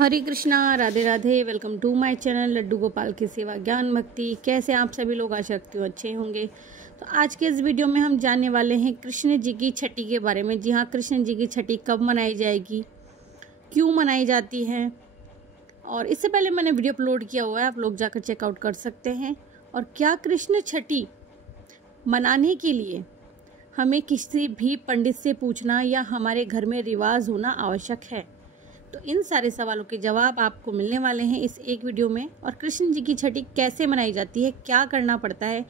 Hare Krishna, Radhe Radhe. Welcome to my channel Laddu Gopal की सेवा ज्ञान भक्ति। कैसे आप सभी लोग, आशा रखती हूँ अच्छे होंगे। तो आज के इस वीडियो में हम जानने वाले हैं कृष्ण जी की छठी के बारे में। जी हाँ, कृष्ण जी की छठी कब मनाई जाएगी, क्यों मनाई जाती है, और इससे पहले मैंने वीडियो अपलोड किया हुआ है, आप लोग जाकर चेकआउट कर सकते हैं। और क्या कृष्ण छठी मनाने के लिए हमें किसी भी पंडित से पूछना या हमारे घर में रिवाज होना आवश्यक है, तो इन सारे सवालों के जवाब आपको मिलने वाले हैं इस एक वीडियो में। और कृष्ण जी की छठी कैसे मनाई जाती है, क्या करना पड़ता है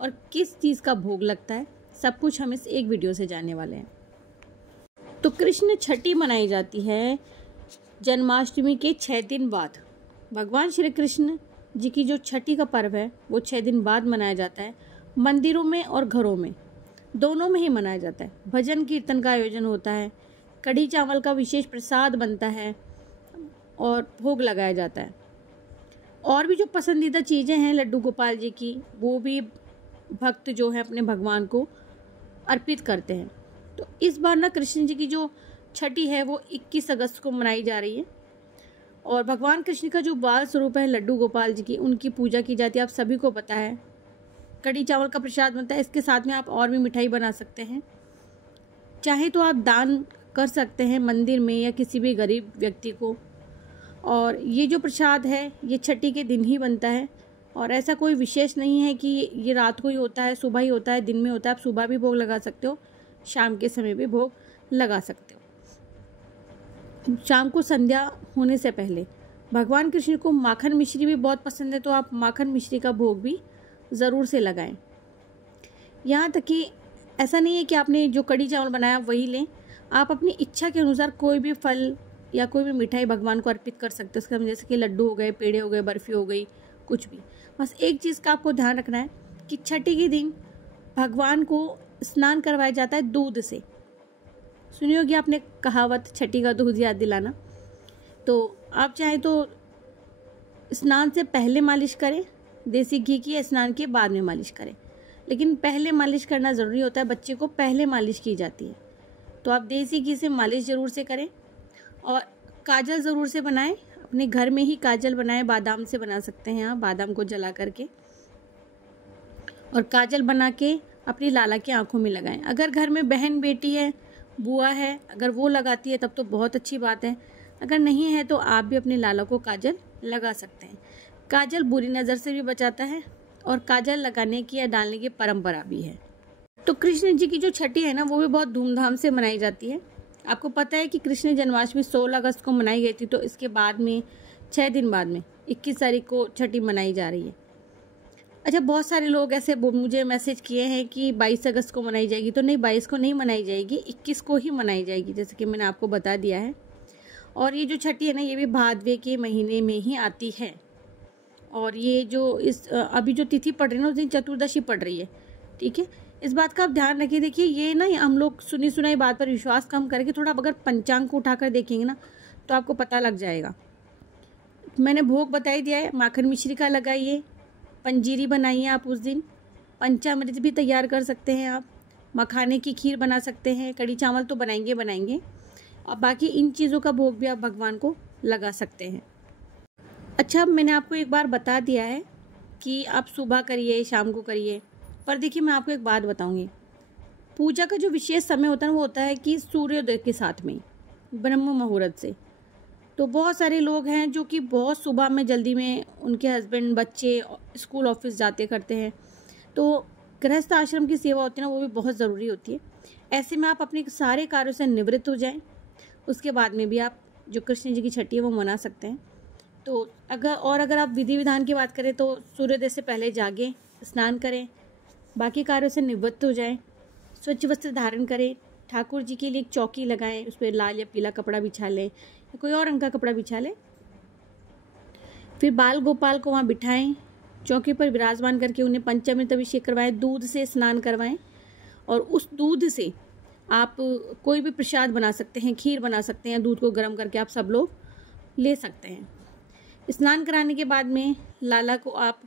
और किस चीज़ का भोग लगता है, सब कुछ हम इस एक वीडियो से जानने वाले हैं। तो कृष्ण छठी मनाई जाती है जन्माष्टमी के 6 दिन बाद। भगवान श्री कृष्ण जी की जो छठी का पर्व है वो 6 दिन बाद मनाया जाता है। मंदिरों में और घरों में दोनों में ही मनाया जाता है। भजन कीर्तन का आयोजन होता है, कढ़ी चावल का विशेष प्रसाद बनता है और भोग लगाया जाता है। और भी जो पसंदीदा चीज़ें हैं लड्डू गोपाल जी की, वो भी भक्त जो है अपने भगवान को अर्पित करते हैं। तो इस बार ना कृष्ण जी की जो छठी है वो 21 अगस्त को मनाई जा रही है। और भगवान कृष्ण का जो बाल स्वरूप है लड्डू गोपाल जी की, उनकी पूजा की जाती है, आप सभी को पता है। कढ़ी चावल का प्रसाद बनता है, इसके साथ में आप और भी मिठाई बना सकते हैं। चाहे तो आप दान कर सकते हैं मंदिर में या किसी भी गरीब व्यक्ति को। और ये जो प्रसाद है ये छठी के दिन ही बनता है, और ऐसा कोई विशेष नहीं है कि ये रात को ही होता है, सुबह ही होता है, दिन में होता है। आप सुबह भी भोग लगा सकते हो, शाम के समय भी भोग लगा सकते हो। शाम को संध्या होने से पहले भगवान कृष्ण को माखन मिश्री भी बहुत पसंद है, तो आप माखन मिश्री का भोग भी ज़रूर से लगाएं। यहाँ तक कि ऐसा नहीं है कि आपने जो कढ़ी चावल बनाया वही लें, आप अपनी इच्छा के अनुसार कोई भी फल या कोई भी मिठाई भगवान को अर्पित कर सकते हो। उसका जैसे कि लड्डू हो गए, पेड़े हो गए, बर्फ़ी हो गई, कुछ भी। बस एक चीज़ का आपको ध्यान रखना है कि छठी के दिन भगवान को स्नान करवाया जाता है दूध से। सुनी होगी आपने कहावत, छठी का दूध याद दिलाना। तो आप चाहें तो स्नान से पहले मालिश करें देसी घी की, या स्नान के बाद में मालिश करें, लेकिन पहले मालिश करना ज़रूरी होता है। बच्चे को पहले मालिश की जाती है, तो आप देसी घी से मालिश ज़रूर से करें। और काजल ज़रूर से बनाएं, अपने घर में ही काजल बनाएं। बादाम से बना सकते हैं आप, बादाम को जला करके, और काजल बना के अपनी लाला की आंखों में लगाएं। अगर घर में बहन बेटी है, बुआ है, अगर वो लगाती है तब तो बहुत अच्छी बात है। अगर नहीं है तो आप भी अपने लाला को काजल लगा सकते हैं। काजल बुरी नज़र से भी बचाता है, और काजल लगाने की या डालने की परंपरा भी है। तो कृष्ण जी की जो छठी है ना वो भी बहुत धूमधाम से मनाई जाती है। आपको पता है कि कृष्ण जन्माष्टमी 16 अगस्त को मनाई गई थी, तो इसके बाद में 6 दिन बाद में 21 तारीख को छठी मनाई जा रही है। अच्छा, बहुत सारे लोग ऐसे मुझे मैसेज किए हैं कि 22 अगस्त को मनाई जाएगी। तो नहीं, 22 को नहीं मनाई जाएगी, 21 को ही मनाई जाएगी, जैसे कि मैंने आपको बता दिया है। और ये जो छठी है ना ये भी भादवे के महीने में ही आती है। और ये जो अभी जो तिथि पड़ रही है ना उस दिन चतुर्दशी पड़ रही है, ठीक है। इस बात का आप ध्यान रखिए। देखिए, ये ना हम लोग सुनी सुनाई बात पर विश्वास कम करके थोड़ा अगर पंचांग को उठाकर देखेंगे ना तो आपको पता लग जाएगा। मैंने भोग बता ही दिया है, माखन मिश्री का लगाइए, पंजीरी बनाइए आप उस दिन, पंचामृत भी तैयार कर सकते हैं आप, मखाने की खीर बना सकते हैं, कढ़ी चावल तो बनाएंगे, और बाकी इन चीज़ों का भोग भी आप भगवान को लगा सकते हैं। अच्छा, मैंने आपको एक बार बता दिया है कि आप सुबह करिए, शाम को करिए, पर देखिए मैं आपको एक बात बताऊंगी। पूजा का जो विशेष समय होता है वो होता है कि सूर्योदय के साथ में, ब्रह्म मुहूर्त से। तो बहुत सारे लोग हैं जो कि बहुत सुबह में जल्दी में उनके हस्बैंड, बच्चे स्कूल ऑफिस जाते करते हैं, तो गृहस्थ आश्रम की सेवा होती है ना वो भी बहुत ज़रूरी होती है। ऐसे में आप अपने सारे कार्यों से निवृत्त हो जाएं, उसके बाद में भी आप जो कृष्ण जी की छठी है वो मना सकते हैं। तो अगर आप विधि विधान की बात करें तो सूर्योदय से पहले जागें, स्नान करें, बाकी कार्यों से निवृत्त हो जाएं, स्वच्छ वस्त्र धारण करें, ठाकुर जी के लिए एक चौकी लगाएं, उस पर लाल या पीला कपड़ा बिछा लें या कोई और रंग का कपड़ा बिछा लें। फिर बाल गोपाल को वहाँ बिठाएं, चौकी पर विराजमान करके उन्हें पंचामृत अभिषेक करवाएं, दूध से स्नान करवाएं, और उस दूध से आप कोई भी प्रसाद बना सकते हैं, खीर बना सकते हैं, दूध को गर्म करके आप सब लोग ले सकते हैं। स्नान कराने के बाद में लाला को आप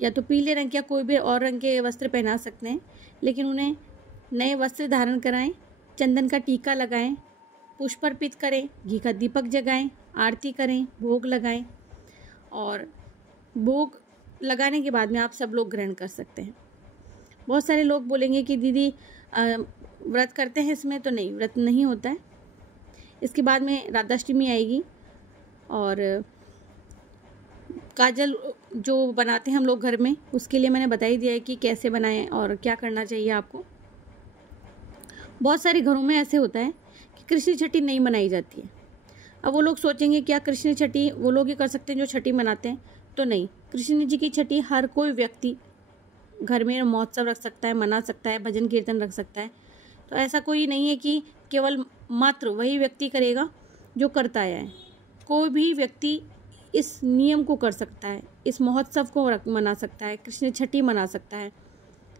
या तो पीले रंग या कोई भी और रंग के वस्त्र पहना सकते हैं, लेकिन उन्हें नए वस्त्र धारण कराएं, चंदन का टीका लगाएं, पुष्प अर्पित करें, घी का दीपक जगाएं, आरती करें, भोग लगाएं और भोग लगाने के बाद में आप सब लोग ग्रहण कर सकते हैं। बहुत सारे लोग बोलेंगे कि दीदी व्रत करते हैं इसमें, तो नहीं, व्रत नहीं होता है। इसके बाद में राधाष्टमी आएगी और काजल जो बनाते हैं हम लोग घर में, उसके लिए मैंने बता ही दिया है कि कैसे बनाएं और क्या करना चाहिए आपको। बहुत सारे घरों में ऐसे होता है कि कृष्ण छठी नहीं मनाई जाती है। अब वो लोग सोचेंगे क्या कृष्ण छठी वो लोग ही कर सकते हैं जो छठी मनाते हैं, तो नहीं। कृष्ण जी की छठी हर कोई व्यक्ति घर में महोत्सव रख सकता है, मना सकता है, भजन कीर्तन रख सकता है। तो ऐसा कोई नहीं है कि केवल मात्र वही व्यक्ति करेगा जो करता आया है। कोई भी व्यक्ति इस नियम को कर सकता है, इस महोत्सव को मना सकता है, कृष्ण छठी मना सकता है।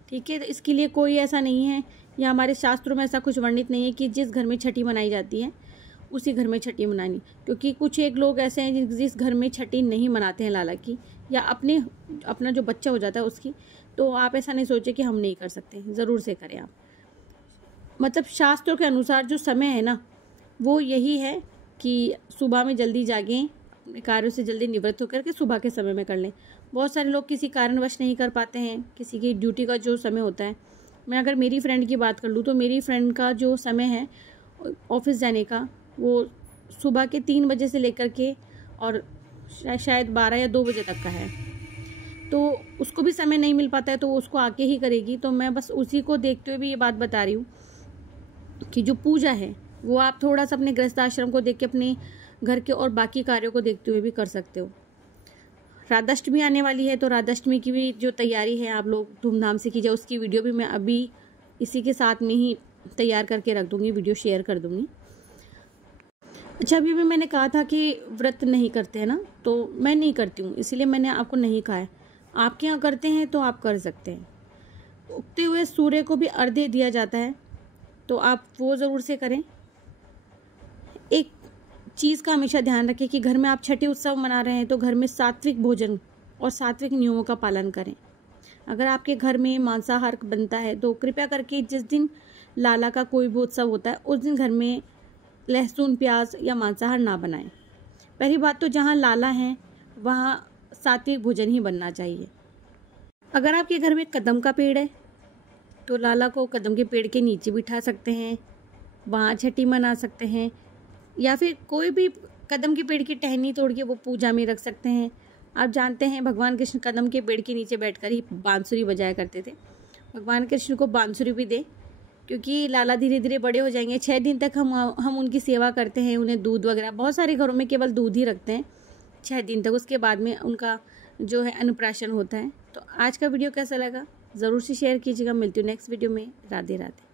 ठीक है, तो इसके लिए कोई ऐसा नहीं है या हमारे शास्त्रों में ऐसा कुछ वर्णित नहीं है कि जिस घर में छठी मनाई जाती है उसी घर में छठी मनानी। क्योंकि कुछ एक लोग ऐसे हैं जिस घर में छठी नहीं मनाते हैं लाला की, या अपना जो बच्चा हो जाता है उसकी, तो आप ऐसा नहीं सोचे कि हम नहीं कर सकते, ज़रूर से करें आप। मतलब शास्त्रों के अनुसार जो समय है ना, वो यही है कि सुबह में जल्दी जागें, अपने कार्यों से जल्दी निवृत्त होकर के सुबह के समय में कर लें। बहुत सारे लोग किसी कारणवश नहीं कर पाते हैं, किसी की ड्यूटी का जो समय होता है। मैं अगर मेरी फ्रेंड की बात कर लूँ तो मेरी फ्रेंड का जो समय है ऑफिस जाने का, वो सुबह के 3 बजे से लेकर के और शायद 12 या 2 बजे तक का है। तो उसको भी समय नहीं मिल पाता है, तो उसको आके ही करेगी। तो मैं बस उसी को देखते हुए भी ये बात बता रही हूँ कि जो पूजा है वो आप थोड़ा सा अपने गृहस्थ आश्रम को देख के अपने घर के और बाकी कार्यों को देखते हुए भी कर सकते हो। राधाष्टमी आने वाली है, तो राधाष्टमी की भी जो तैयारी है आप लोग धूमधाम से कीजिए। उसकी वीडियो भी मैं अभी इसी के साथ में ही तैयार करके रख दूँगी, वीडियो शेयर कर दूँगी। अच्छा, अभी भी मैंने कहा था कि व्रत नहीं करते हैं ना, तो मैं नहीं करती हूँ, इसीलिए मैंने आपको नहीं कहा है। आपके यहाँ करते हैं तो आप कर सकते हैं। उगते हुए सूर्य को भी अर्घ्य दिया जाता है, तो आप वो ज़रूर से करें। एक चीज़ का हमेशा ध्यान रखें कि घर में आप छठी उत्सव मना रहे हैं तो घर में सात्विक भोजन और सात्विक नियमों का पालन करें। अगर आपके घर में मांसाहार बनता है तो कृपया करके जिस दिन लाला का कोई भी उत्सव होता है उस दिन घर में लहसुन, प्याज या मांसाहार ना बनाएं। पहली बात तो जहाँ लाला है वहाँ सात्विक भोजन ही बनना चाहिए। अगर आपके घर में कदम का पेड़ है तो लाला को कदम के पेड़ के नीचे बिठा सकते हैं, वहाँ छठी मना सकते हैं, या फिर कोई भी कदम के पेड़ की टहनी तोड़ के वो पूजा में रख सकते हैं। आप जानते हैं भगवान कृष्ण कदम के पेड़ के नीचे बैठकर ही बांसुरी बजाया करते थे। भगवान कृष्ण को बांसुरी भी दे, क्योंकि लाला धीरे धीरे बड़े हो जाएंगे। 6 दिन तक हम उनकी सेवा करते हैं, उन्हें दूध वगैरह, बहुत सारे घरों में केवल दूध ही रखते हैं 6 दिन तक। उसके बाद में उनका जो है अन्नप्राशन होता है। तो आज का वीडियो कैसा लगा ज़रूर से शेयर कीजिएगा। मिलती हूँ नेक्स्ट वीडियो में। राधे राधे।